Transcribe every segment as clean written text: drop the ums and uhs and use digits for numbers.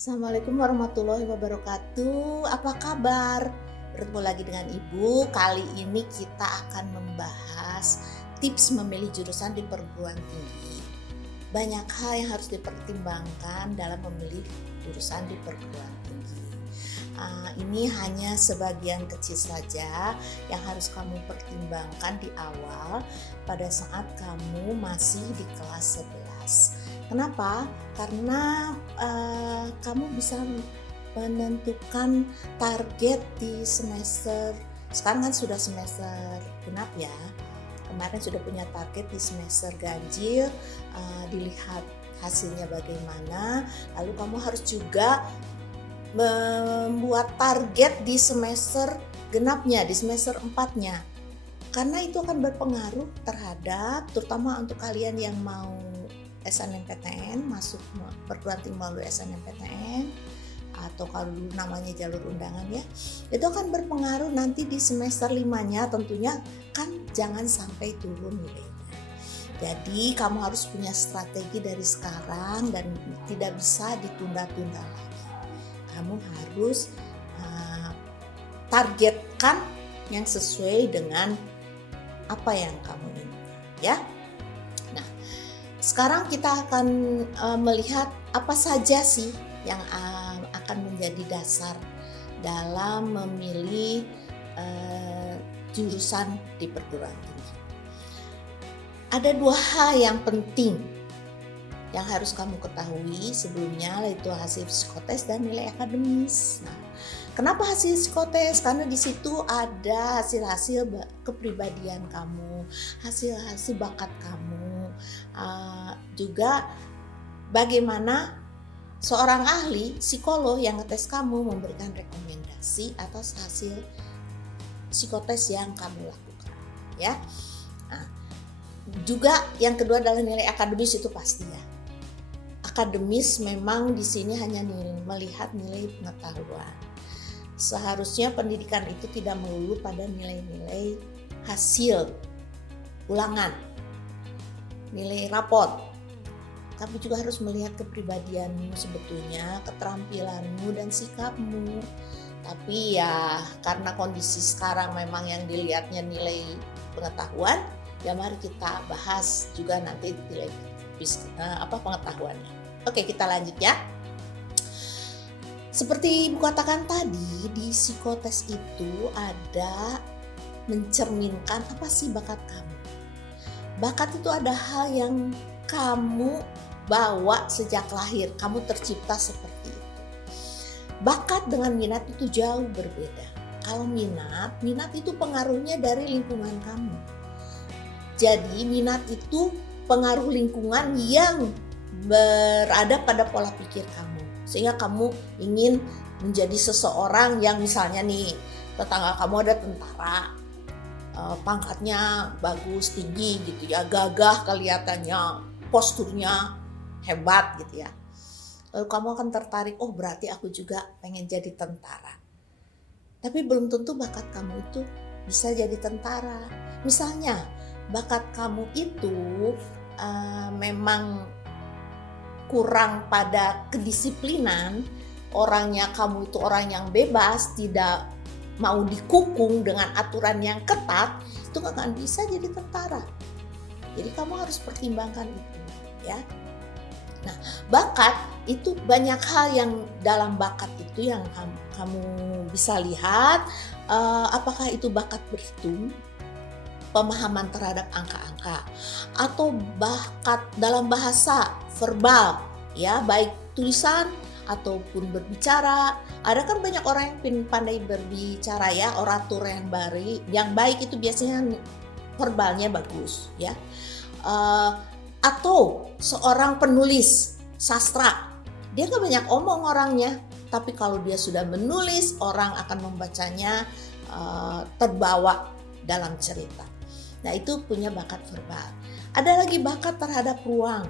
Assalamualaikum warahmatullahi wabarakatuh. Apa kabar? Bertemu lagi dengan Ibu. Kali ini kita akan membahas tips memilih jurusan di perguruan tinggi. Banyak hal yang harus dipertimbangkan dalam memilih jurusan di perguruan tinggi. Ini hanya sebagian kecil saja yang harus kamu pertimbangkan di awal pada saat kamu masih di kelas 11. Kenapa? Karena kamu bisa menentukan target di semester. Sekarang kan sudah semester genap ya. Kemarin sudah punya target di semester ganjil, dilihat hasilnya bagaimana. Lalu kamu harus juga membuat target di semester genapnya, di semester 4-nya. Karena itu akan berpengaruh terhadap, terutama untuk kalian yang mau SNMPTN, masuk perguruan tinggi melalui SNMPTN atau kalau dulu namanya jalur undangan ya, itu akan berpengaruh nanti di semester 5-nya tentunya kan jangan sampai turun nilainya. Jadi kamu harus punya strategi dari sekarang dan tidak bisa ditunda-tunda lagi. Kamu harus targetkan yang sesuai dengan apa yang kamu inginkan ya. Nah, sekarang kita akan melihat apa saja sih yang akan menjadi dasar dalam memilih jurusan di perguruan tinggi. Ada dua hal yang penting yang harus kamu ketahui sebelumnya, yaitu hasil psikotes dan nilai akademis. Nah, kenapa hasil psikotes? Karena di situ ada hasil-hasil kepribadian kamu, hasil-hasil bakat kamu, juga bagaimana seorang ahli psikolog yang ngetes kamu memberikan rekomendasi atas hasil psikotes yang kamu lakukan, ya. Nah, juga yang kedua adalah nilai akademis, itu pasti ya. Akademis memang di sini hanya melihat nilai pengetahuan. Seharusnya pendidikan itu tidak melulu pada nilai-nilai hasil ulangan, nilai rapot, tapi juga harus melihat kepribadianmu sebetulnya, keterampilanmu dan sikapmu. Tapi ya karena kondisi sekarang memang yang dilihatnya nilai pengetahuan, ya mari kita bahas juga nanti nilai pengetahuannya. Oke, kita lanjut ya. Seperti Ibu katakan tadi, di psikotes itu ada mencerminkan apa sih bakat kamu. Bakat itu ada hal yang kamu bawa sejak lahir, kamu tercipta seperti itu. Bakat dengan minat itu jauh berbeda. Kalau minat itu pengaruhnya dari lingkungan kamu. Jadi minat itu pengaruh lingkungan yang berada pada pola pikir kamu, sehingga kamu ingin menjadi seseorang yang misalnya nih, tetangga kamu ada tentara, pangkatnya bagus, tinggi gitu ya, gagah kelihatannya, posturnya hebat gitu ya. Lalu kamu akan tertarik, oh berarti aku juga pengen jadi tentara. Tapi belum tentu bakat kamu itu bisa jadi tentara. Misalnya bakat kamu itu memang kurang pada kedisiplinan, orangnya kamu itu orang yang bebas, tidak mau dikukung dengan aturan yang ketat, itu gak akan bisa jadi tentara. Jadi kamu harus pertimbangkan itu ya. Nah, bakat itu banyak hal yang dalam bakat itu yang kamu bisa lihat, apakah itu bakat berhitung, pemahaman terhadap angka-angka, atau bakat dalam bahasa verbal ya, baik tulisan ataupun berbicara. Ada kan banyak orang yang pandai berbicara ya, orator yang baik itu biasanya verbalnya bagus ya. Atau seorang penulis sastra, dia gak banyak omong orangnya, tapi kalau dia sudah menulis, orang akan membacanya terbawa dalam cerita. Nah, itu punya bakat verbal. Ada lagi bakat terhadap ruang,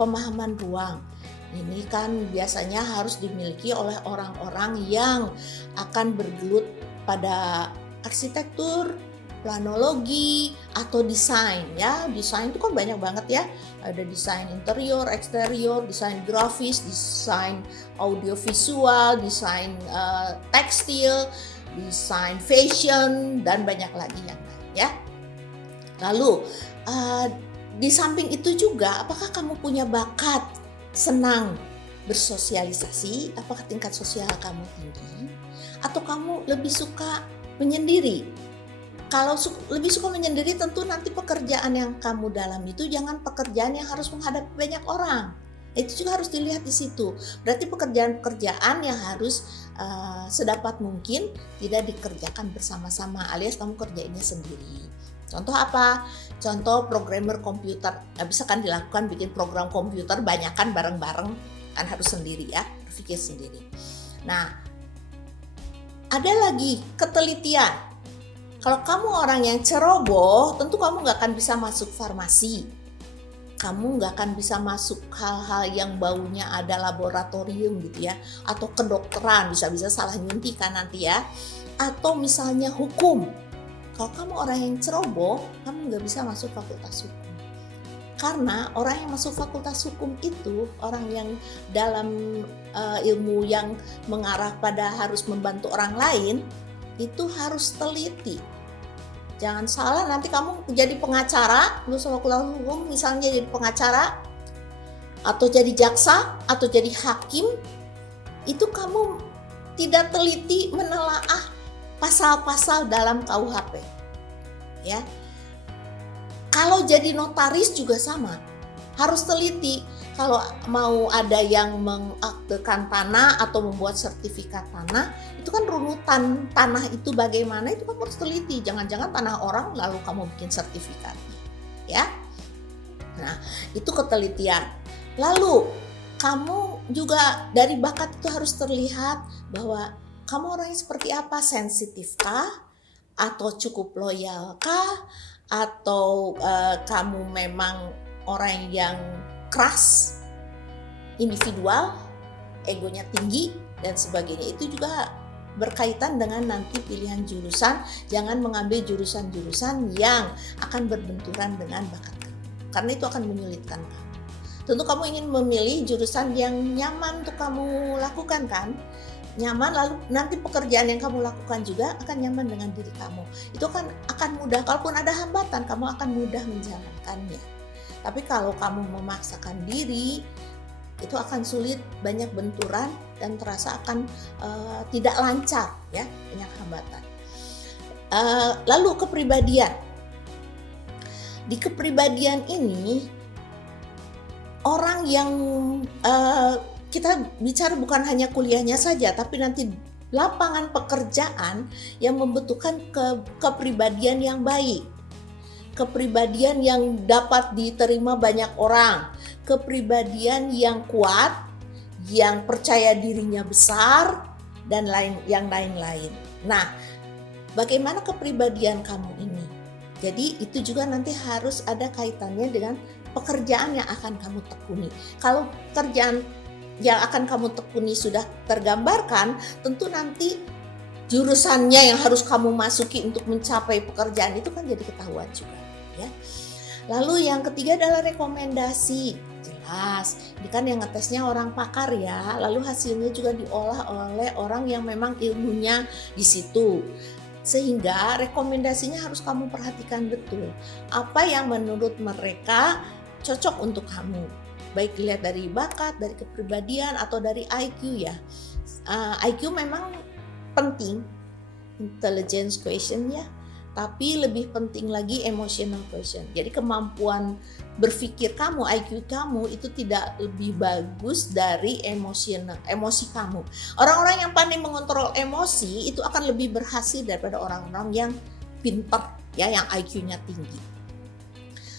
pemahaman ruang. Ini kan biasanya harus dimiliki oleh orang-orang yang akan bergelut pada arsitektur, planologi, atau desain ya. Desain itu kan banyak banget ya. Ada desain interior, eksterior, desain grafis, desain audiovisual, desain tekstil, desain fashion, dan banyak lagi yang lain ya. Lalu di samping itu juga, apakah kamu punya bakat senang bersosialisasi? Apakah tingkat sosial kamu tinggi? Atau kamu lebih suka menyendiri? Kalau lebih suka menyendiri, tentu nanti pekerjaan yang kamu dalam itu jangan pekerjaan yang harus menghadapi banyak orang. Itu juga harus dilihat di situ. Berarti pekerjaan-pekerjaan yang harus sedapat mungkin tidak dikerjakan bersama-sama, alias kamu kerjainnya sendiri. Contoh apa? Contoh programmer komputer. Nggak bisa kan dilakukan bikin program komputer banyakan bareng-bareng, kan harus sendiri ya, berpikir sendiri. Nah, ada lagi ketelitian. Kalau kamu orang yang ceroboh, tentu kamu nggak akan bisa masuk farmasi. Kamu nggak akan bisa masuk hal-hal yang baunya ada laboratorium gitu ya, atau kedokteran, bisa-bisa salah nyuntikan nanti ya, atau misalnya hukum. Kalau kamu orang yang ceroboh, kamu nggak bisa masuk fakultas hukum. Karena orang yang masuk fakultas hukum itu orang yang dalam ilmu yang mengarah pada harus membantu orang lain, itu harus teliti. Jangan salah, nanti kamu jadi pengacara, lulus fakultas hukum misalnya jadi pengacara, atau jadi jaksa, atau jadi hakim, itu kamu tidak teliti menelaah pasal-pasal dalam KUHP ya. Kalau jadi notaris juga sama, harus teliti. Kalau mau ada yang mengaktekan tanah atau membuat sertifikat tanah, itu kan runutan tanah itu bagaimana, itu kamu harus teliti. Jangan-jangan tanah orang lalu kamu bikin sertifikatnya ya. Nah, itu ketelitian. Lalu kamu juga dari bakat itu harus terlihat bahwa kamu orangnya seperti apa, sensitifkah, atau cukup loyalkah, atau kamu memang orang yang keras, individual, egonya tinggi, dan sebagainya. Itu juga berkaitan dengan nanti pilihan jurusan. Jangan mengambil jurusan-jurusan yang akan berbenturan dengan bakat kamu, karena itu akan menyulitkan kamu. Tentu kamu ingin memilih jurusan yang nyaman untuk kamu lakukan kan? Nyaman, lalu nanti pekerjaan yang kamu lakukan juga akan nyaman dengan diri kamu. Itu kan akan mudah, kalaupun ada hambatan kamu akan mudah menjalankannya. Tapi kalau kamu memaksakan diri, itu akan sulit, banyak benturan, dan terasa akan tidak lancar ya, banyak hambatan. Lalu kepribadian. Di kepribadian ini, orang yang kita bicara bukan hanya kuliahnya saja, tapi nanti lapangan pekerjaan yang membutuhkan kepribadian yang baik, kepribadian yang dapat diterima banyak orang, kepribadian yang kuat, yang percaya dirinya besar, dan yang lain-lain. Nah, bagaimana kepribadian kamu ini? Jadi itu juga nanti harus ada kaitannya dengan pekerjaan yang akan kamu tekuni. Kalau pekerjaan yang akan kamu tekuni sudah tergambarkan, tentu nanti jurusannya yang harus kamu masuki untuk mencapai pekerjaan itu kan jadi ketahuan juga ya. Lalu yang ketiga adalah rekomendasi. Jelas, ini kan yang ngetesnya orang pakar ya, lalu hasilnya juga diolah oleh orang yang memang ilmunya di situ. Sehingga rekomendasinya harus kamu perhatikan betul. Apa yang menurut mereka cocok untuk kamu. Baik dilihat dari bakat, dari kepribadian, atau dari IQ ya. IQ memang penting, intelligence quotient ya, tapi lebih penting lagi emotional quotient. Jadi kemampuan berpikir kamu, IQ kamu itu tidak lebih bagus dari emosi kamu. Orang-orang yang pandai mengontrol emosi itu akan lebih berhasil daripada orang-orang yang pintar ya, yang IQ-nya tinggi.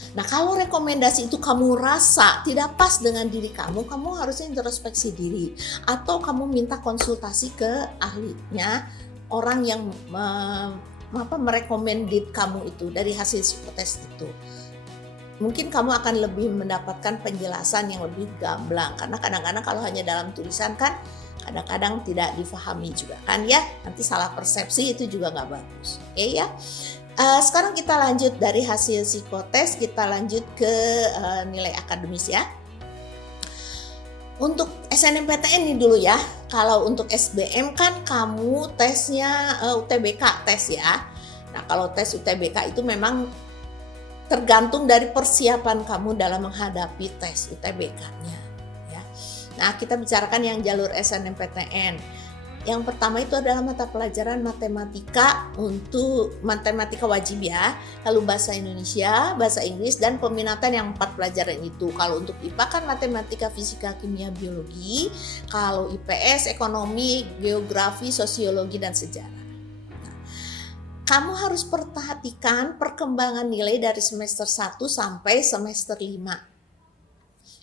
Nah, kalau rekomendasi itu kamu rasa tidak pas dengan diri kamu harusnya introspeksi diri, atau kamu minta konsultasi ke ahlinya, orang yang merekomendit kamu itu dari hasil psikotes itu. Mungkin kamu akan lebih mendapatkan penjelasan yang lebih gamblang, karena kadang-kadang kalau hanya dalam tulisan kan kadang-kadang tidak difahami juga kan ya, nanti salah persepsi itu juga nggak bagus. Oke ya. Sekarang kita lanjut dari hasil psikotes, kita lanjut ke nilai akademis ya. Untuk SNMPTN ini dulu ya. Kalau untuk SBM kan kamu tesnya UTBK tes ya. Nah kalau tes UTBK itu memang tergantung dari persiapan kamu dalam menghadapi tes UTBK-nya ya. Nah kita bicarakan yang jalur SNMPTN. Yang pertama itu adalah mata pelajaran matematika, untuk matematika wajib ya, lalu bahasa Indonesia, bahasa Inggris, dan peminatan yang 4 pelajaran itu. Kalau untuk IPA kan matematika, fisika, kimia, biologi. Kalau IPS, ekonomi, geografi, sosiologi, dan sejarah. Kamu harus perhatikan perkembangan nilai dari semester 1 sampai semester 5.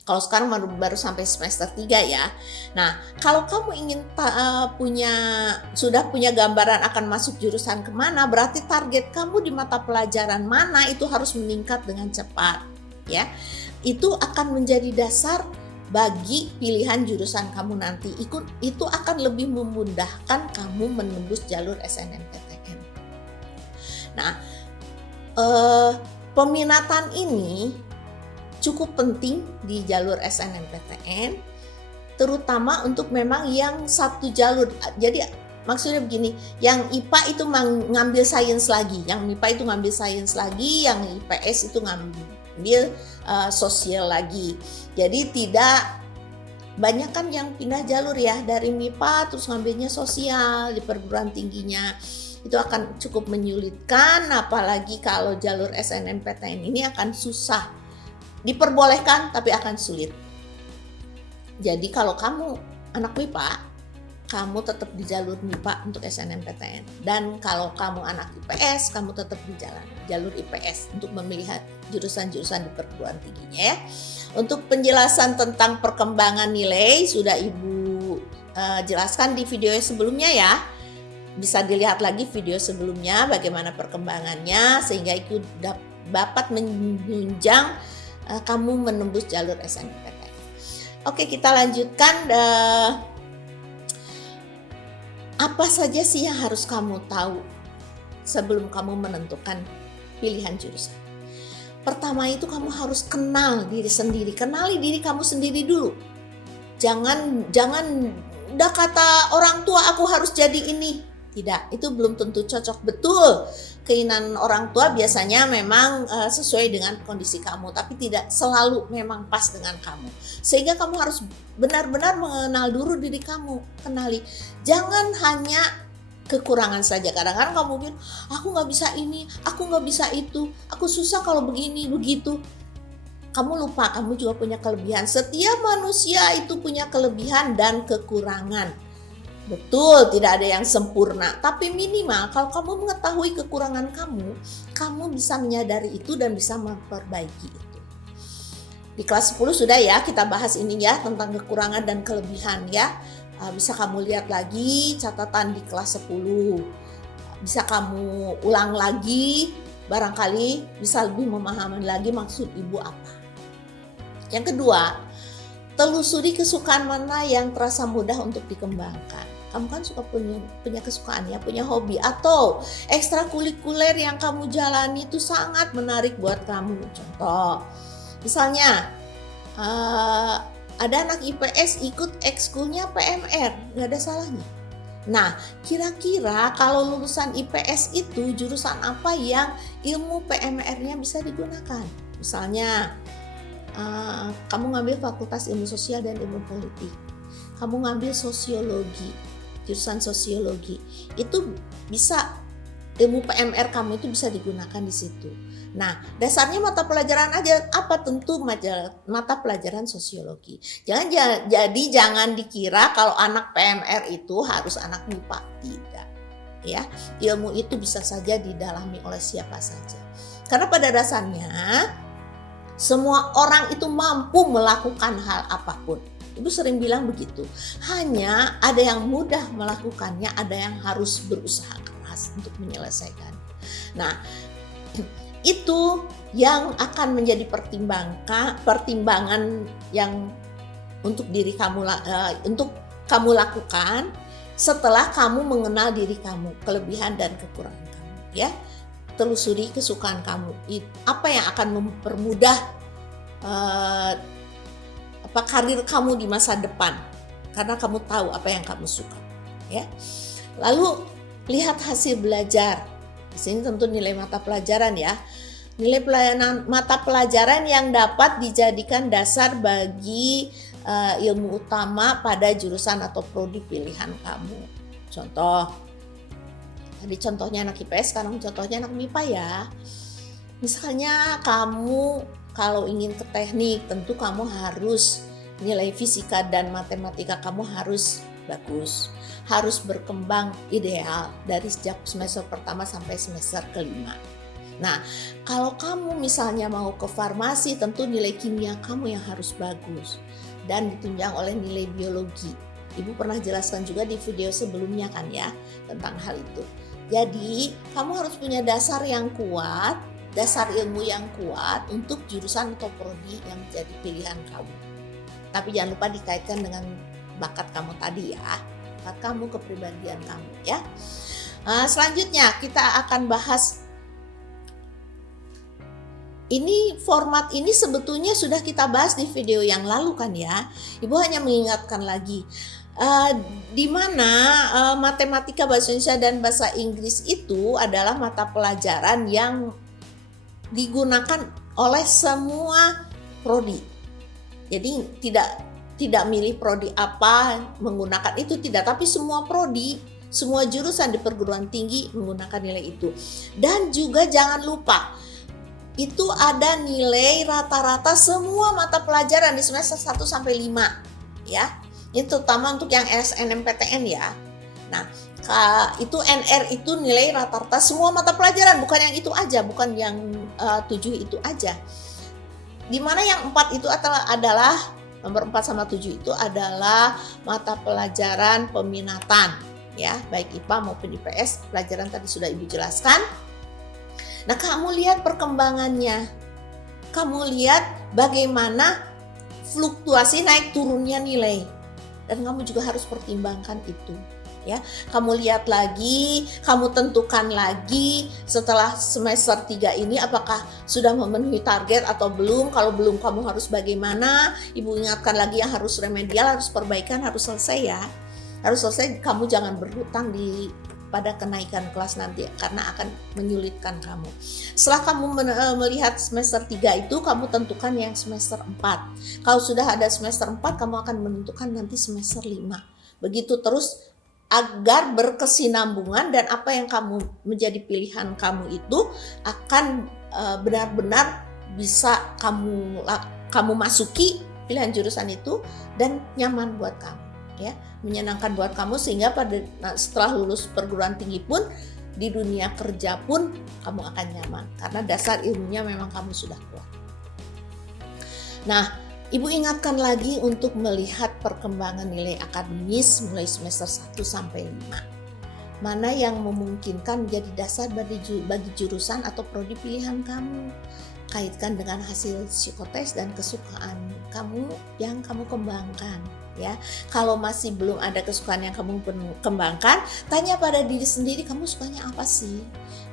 Kalau sekarang baru sampai semester 3 ya. Nah, kalau kamu ingin sudah punya gambaran akan masuk jurusan kemana, berarti target kamu di mata pelajaran mana itu harus meningkat dengan cepat. Ya, itu akan menjadi dasar bagi pilihan jurusan kamu nanti. Itu akan lebih memudahkan kamu menembus jalur SNMPTN. Nah, peminatan ini cukup penting di jalur SNMPTN, terutama untuk memang yang satu jalur. Jadi maksudnya begini, yang IPA itu ngambil sains lagi, yang MIPA itu ngambil sains lagi, yang IPS itu ngambil sosial lagi. Jadi tidak banyak kan yang pindah jalur ya, dari MIPA terus ngambilnya sosial di perguruan tingginya. Itu akan cukup menyulitkan, apalagi kalau jalur SNMPTN ini akan susah. Diperbolehkan tapi akan sulit. Jadi kalau kamu anak MIPA, kamu tetap di jalur MIPA untuk SNMPTN. Dan kalau kamu anak IPS, kamu tetap di jalur IPS untuk memilih jurusan-jurusan di perguruan tingginya ya. Untuk penjelasan tentang perkembangan nilai sudah Ibu jelaskan di video sebelumnya ya. Bisa dilihat lagi video sebelumnya bagaimana perkembangannya sehingga itu dapat menunjang kamu menembus jalur SNMPTN. Oke, kita lanjutkan. Apa saja sih yang harus kamu tahu sebelum kamu menentukan pilihan jurusan? Pertama itu kamu harus kenal diri sendiri. Kenali diri kamu sendiri dulu. Jangan udah kata orang tua aku harus jadi ini. Tidak, itu belum tentu cocok. Betul, keinginan orang tua biasanya memang sesuai dengan kondisi kamu, tapi tidak selalu memang pas dengan kamu. Sehingga kamu harus benar-benar mengenal dulu diri kamu, kenali. Jangan hanya kekurangan saja. Kadang-kadang kamu bilang, aku nggak bisa ini, aku nggak bisa itu, aku susah kalau begini, begitu. Kamu lupa, kamu juga punya kelebihan. Setiap manusia itu punya kelebihan dan kekurangan. Betul, tidak ada yang sempurna, tapi minimal kalau kamu mengetahui kekurangan kamu bisa menyadari itu dan bisa memperbaiki itu. Di kelas 10 sudah ya kita bahas ini ya tentang kekurangan dan kelebihan ya. Bisa kamu lihat lagi catatan di kelas 10. Bisa kamu ulang lagi, barangkali bisa lebih memahami lagi maksud Ibu apa. Yang kedua, telusuri kesukaan mana yang terasa mudah untuk dikembangkan. Kamu kan suka punya kesukaan ya, punya hobi atau ekstrakurikuler yang kamu jalani itu sangat menarik buat kamu. Contoh, misalnya ada anak IPS ikut ekskulnya PMR, nggak ada salahnya. Nah, kira-kira kalau lulusan IPS itu jurusan apa yang ilmu PMR-nya bisa digunakan? Misalnya kamu ngambil fakultas ilmu sosial dan ilmu politik, kamu ngambil sosiologi, jurusan sosiologi, itu bisa ilmu PMR kamu itu bisa digunakan di situ. Nah, dasarnya mata pelajaran aja apa? Tentu mata pelajaran sosiologi. Jangan dikira kalau anak PMR itu harus anak MIPA, tidak. Ya, ilmu itu bisa saja didalami oleh siapa saja. Karena pada dasarnya semua orang itu mampu melakukan hal apapun. Ibu sering bilang begitu. Hanya ada yang mudah melakukannya, ada yang harus berusaha keras untuk menyelesaikan. Nah, itu yang akan menjadi pertimbangan yang untuk diri kamu untuk kamu lakukan setelah kamu mengenal diri kamu, kelebihan dan kekurangan kamu, ya. telusuri kesukaan kamu. Apa yang akan mempermudah karir kamu di masa depan, karena kamu tahu apa yang kamu suka, ya. Lalu lihat hasil belajar. Di sini tentu nilai mata pelajaran ya. Nilai mata pelajaran yang dapat dijadikan dasar bagi ilmu utama pada jurusan atau prodi pilihan kamu. Contoh, tadi contohnya anak IPS, sekarang contohnya anak MIPA ya. Misalnya kamu kalau ingin ke teknik, tentu kamu harus nilai fisika dan matematika kamu harus bagus, harus berkembang ideal dari sejak semester pertama sampai semester kelima. Nah, kalau kamu misalnya mau ke farmasi, tentu nilai kimia kamu yang harus bagus dan ditunjang oleh nilai biologi. Ibu pernah jelaskan juga di video sebelumnya kan ya tentang hal itu. Jadi, kamu harus punya dasar yang kuat, dasar ilmu yang kuat untuk jurusan atau prodi yang menjadi pilihan kamu. Tapi jangan lupa dikaitkan dengan bakat kamu tadi ya, bakat kamu, kepribadian kamu ya. Selanjutnya kita akan bahas, ini format ini sebetulnya sudah kita bahas di video yang lalu kan ya. Ibu hanya mengingatkan lagi, di mana matematika, bahasa Indonesia dan bahasa Inggris itu adalah mata pelajaran yang digunakan oleh semua prodi. Jadi tidak milih prodi apa menggunakan itu, tidak, tapi semua prodi, semua jurusan di perguruan tinggi menggunakan nilai itu. Dan juga jangan lupa itu ada nilai rata-rata semua mata pelajaran di semester 1 sampai 5 ya. Ini terutama untuk yang SNMPTN ya. Nah, itu NR itu nilai rata-rata semua mata pelajaran, bukan yang itu aja, bukan yang 7 itu aja. Dimana yang 4 itu adalah nomor 4 sama 7 itu adalah mata pelajaran peminatan ya, baik IPA maupun IPS. Pelajaran tadi sudah Ibu jelaskan. Nah, kamu lihat perkembangannya. Kamu lihat bagaimana fluktuasi naik turunnya nilai. Dan kamu juga harus pertimbangkan itu. Ya, kamu lihat lagi, kamu tentukan lagi setelah semester 3 ini apakah sudah memenuhi target atau belum. Kalau belum, kamu harus bagaimana. Ibu ingatkan lagi yang harus remedial, harus perbaikan, harus selesai ya. Harus selesai, kamu jangan berhutang pada kenaikan kelas nanti karena akan menyulitkan kamu. Setelah kamu melihat semester 3 itu, kamu tentukan yang semester 4. Kalau sudah ada semester 4, kamu akan menentukan nanti semester 5. Begitu terus agar berkesinambungan dan apa yang kamu menjadi pilihan kamu itu akan benar-benar bisa kamu masuki pilihan jurusan itu dan nyaman buat kamu ya, menyenangkan buat kamu, sehingga setelah lulus perguruan tinggi pun di dunia kerja pun kamu akan nyaman karena dasar ilmunya memang kamu sudah kuat. Nah, Ibu ingatkan lagi untuk melihat perkembangan nilai akademis mulai semester 1 sampai 5. Mana yang memungkinkan menjadi dasar bagi jurusan atau prodi pilihan kamu. Kaitkan dengan hasil psikotes dan kesukaan kamu yang kamu kembangkan. Ya, kalau masih belum ada kesukaan yang kamu kembangkan, tanya pada diri sendiri, kamu sukanya apa sih?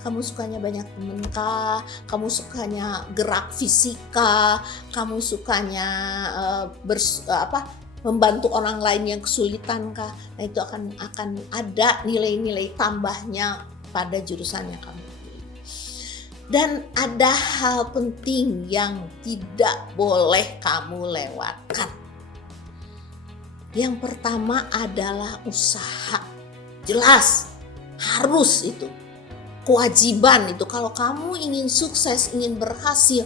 Kamu sukanya banyak temen kah? Kamu sukanya gerak fisika? Kamu sukanya membantu orang lain yang kesulitan kah? Nah, itu akan ada nilai-nilai tambahnya pada jurusan yang kamu pilih. Dan ada hal penting yang tidak boleh kamu lewatkan. Yang pertama adalah usaha. Jelas, harus itu. Kewajiban itu. Kalau kamu ingin sukses, ingin berhasil,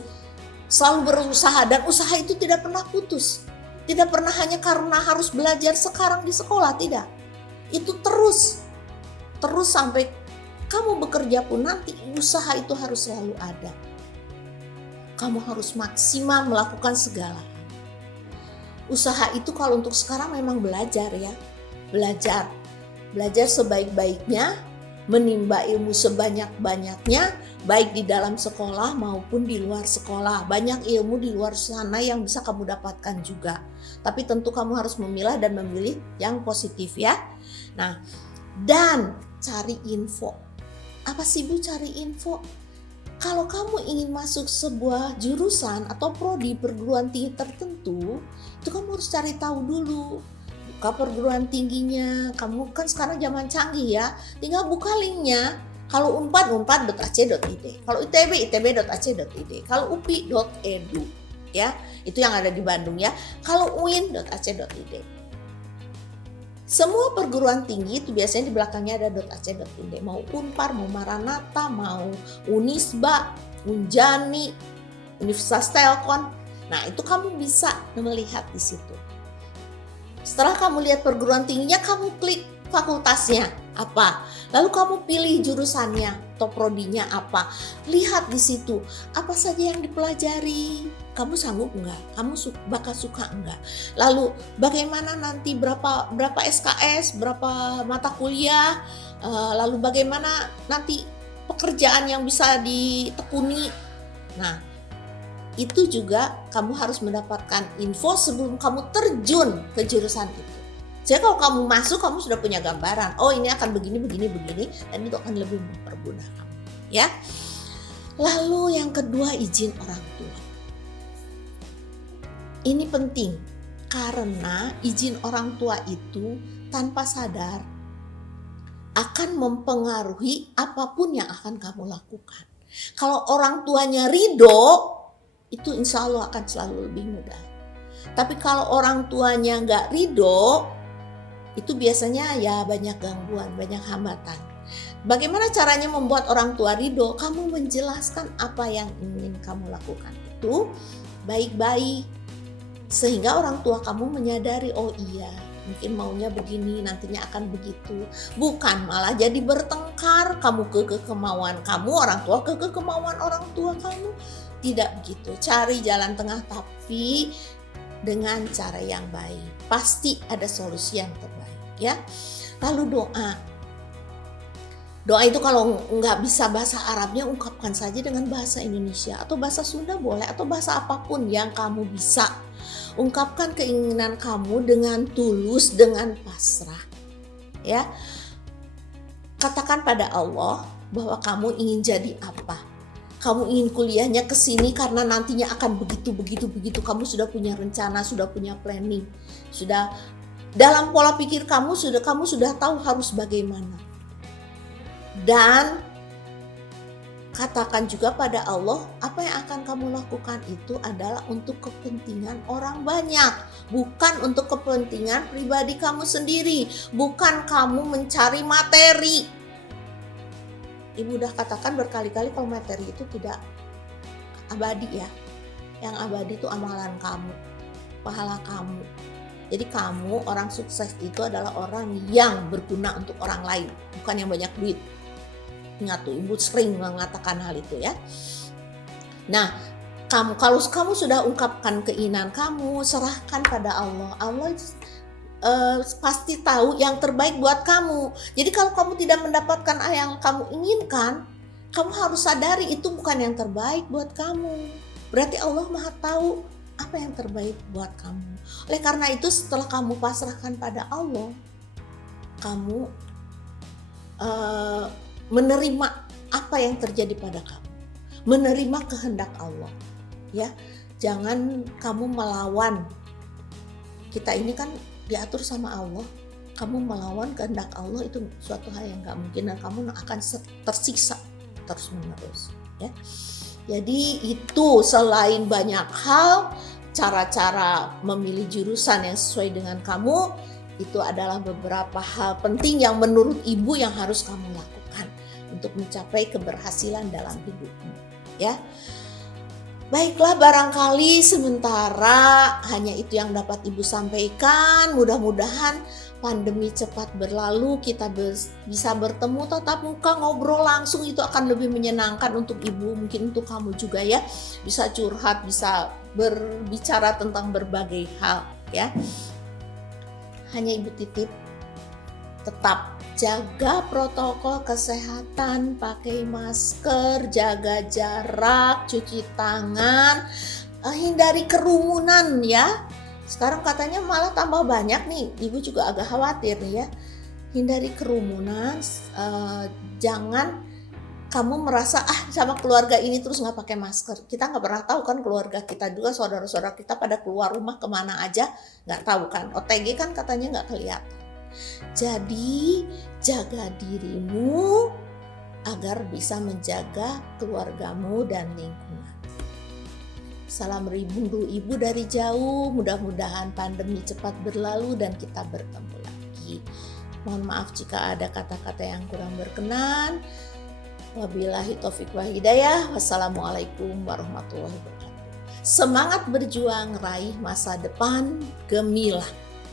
selalu berusaha, dan usaha itu tidak pernah putus. Tidak pernah hanya karena harus belajar sekarang di sekolah, tidak. Itu terus sampai kamu bekerja pun nanti usaha itu harus selalu ada. Kamu harus maksimal melakukan segala. Usaha itu kalau untuk sekarang memang belajar ya. Belajar sebaik-baiknya, menimba ilmu sebanyak-banyaknya, baik di dalam sekolah maupun di luar sekolah. Banyak ilmu di luar sana yang bisa kamu dapatkan juga. Tapi tentu kamu harus memilah dan memilih yang positif ya. Nah, dan cari info. Apa sih Bu cari info? Kalau kamu ingin masuk sebuah jurusan atau prodi perguruan tinggi tertentu, itu kamu harus cari tahu dulu. Buka perguruan tingginya, kamu kan sekarang zaman canggih ya, tinggal buka linknya. Kalau Unpad, unpad.ac.id. Kalau ITB, itb.ac.id. Kalau upi.edu, ya, itu yang ada di Bandung ya. Kalau uin.ac.id. Semua perguruan tinggi itu biasanya di belakangnya ada .ac.id. Mau Unpar, mau Maranatha, mau Unisba, Unjani, Universitas Telkom. Nah, itu kamu bisa melihat di situ. Setelah kamu lihat perguruan tingginya, kamu klik fakultasnya apa. Lalu kamu pilih jurusannya atau prodinya apa. Lihat di situ apa saja yang dipelajari. Kamu sanggup enggak? Kamu bakal suka enggak? Lalu bagaimana nanti berapa SKS, berapa mata kuliah, lalu bagaimana nanti pekerjaan yang bisa ditekuni. Nah, itu juga kamu harus mendapatkan info sebelum kamu terjun ke jurusan itu. Jadi kalau kamu masuk, kamu sudah punya gambaran. Oh, ini akan begini, dan itu akan lebih mempermudah kamu. Ya. Lalu yang kedua, izin orang tua. Ini penting karena izin orang tua itu tanpa sadar akan mempengaruhi apapun yang akan kamu lakukan. Kalau orang tuanya ridho, itu insya Allah akan selalu lebih mudah. Tapi kalau orang tuanya nggak ridho, itu biasanya ya banyak gangguan, banyak hambatan. Bagaimana caranya membuat orang tua ridho? Kamu menjelaskan apa yang ingin kamu lakukan itu baik-baik, sehingga orang tua kamu menyadari, oh iya, mungkin maunya begini, nantinya akan begitu. Bukan malah jadi bertengkar, kamu ke kemauan kamu, orang tua ke kemauan orang tua kamu. Tidak begitu. Cari jalan tengah tapi dengan cara yang baik. Pasti ada solusi yang terbaik, ya. Lalu doa. Doa itu kalau nggak bisa bahasa Arabnya, ungkapkan saja dengan bahasa Indonesia atau bahasa Sunda boleh, atau bahasa apapun yang kamu bisa. Ungkapkan keinginan kamu dengan tulus, dengan pasrah, ya. Katakan pada Allah bahwa kamu ingin jadi apa. Kamu ingin kuliahnya ke sini karena nantinya akan begitu. Kamu sudah punya rencana, sudah punya planning, sudah dalam pola pikir kamu sudah tahu harus bagaimana. Dan katakan juga pada Allah, apa yang akan kamu lakukan itu adalah untuk kepentingan orang banyak, bukan untuk kepentingan pribadi kamu sendiri, bukan kamu mencari materi. Ibu udah katakan berkali-kali kalau materi itu tidak abadi ya. Yang abadi itu amalan kamu, pahala kamu. Jadi kamu orang sukses itu adalah orang yang berguna untuk orang lain, bukan yang banyak duit. Ingat tuh, ibu sering mengatakan hal itu ya. Nah, kalau kamu sudah ungkapkan keinginan kamu, serahkan pada Allah. Allah pasti tahu yang terbaik buat kamu. Jadi kalau kamu tidak mendapatkan yang kamu inginkan, kamu harus sadari itu bukan yang terbaik buat kamu. Berarti Allah Maha tahu apa yang terbaik buat kamu. Oleh karena itu, setelah kamu pasrahkan pada Allah, kamu menerima apa yang terjadi pada kamu, menerima kehendak Allah, ya. Jangan kamu melawan. Kita ini kan diatur sama Allah. Kamu melawan kehendak Allah itu suatu hal yang gak mungkin, dan kamu akan tersiksa terus menerus, ya. Jadi itu selain banyak hal, cara-cara memilih jurusan yang sesuai dengan kamu, itu adalah beberapa hal penting yang menurut ibu yang harus kamu lakukan untuk mencapai keberhasilan dalam hidupmu, ya. Baiklah, barangkali sementara hanya itu yang dapat ibu sampaikan. Mudah-mudahan pandemi cepat berlalu, kita bisa bertemu tatap muka, ngobrol langsung, itu akan lebih menyenangkan untuk ibu, mungkin untuk kamu juga ya. Bisa curhat, bisa berbicara tentang berbagai hal ya. Hanya ibu titip, tetap jaga protokol kesehatan, pakai masker, jaga jarak, cuci tangan, hindari kerumunan ya. Sekarang katanya malah tambah banyak nih, ibu juga agak khawatir nih ya. Hindari kerumunan, jangan kamu merasa sama keluarga ini terus nggak pakai masker. Kita nggak pernah tahu kan keluarga kita juga, saudara-saudara kita pada keluar rumah kemana aja nggak tahu kan. OTG kan katanya nggak kelihatan. Jadi jaga dirimu agar bisa menjaga keluargamu dan lingkungan. Salam rindu ibu dari jauh, mudah-mudahan pandemi cepat berlalu dan kita bertemu lagi. Mohon maaf jika ada kata-kata yang kurang berkenan. Wabillahi taufiq wa hidayah. Wassalamualaikum warahmatullahi wabarakatuh. Semangat berjuang, raih masa depan gemilang.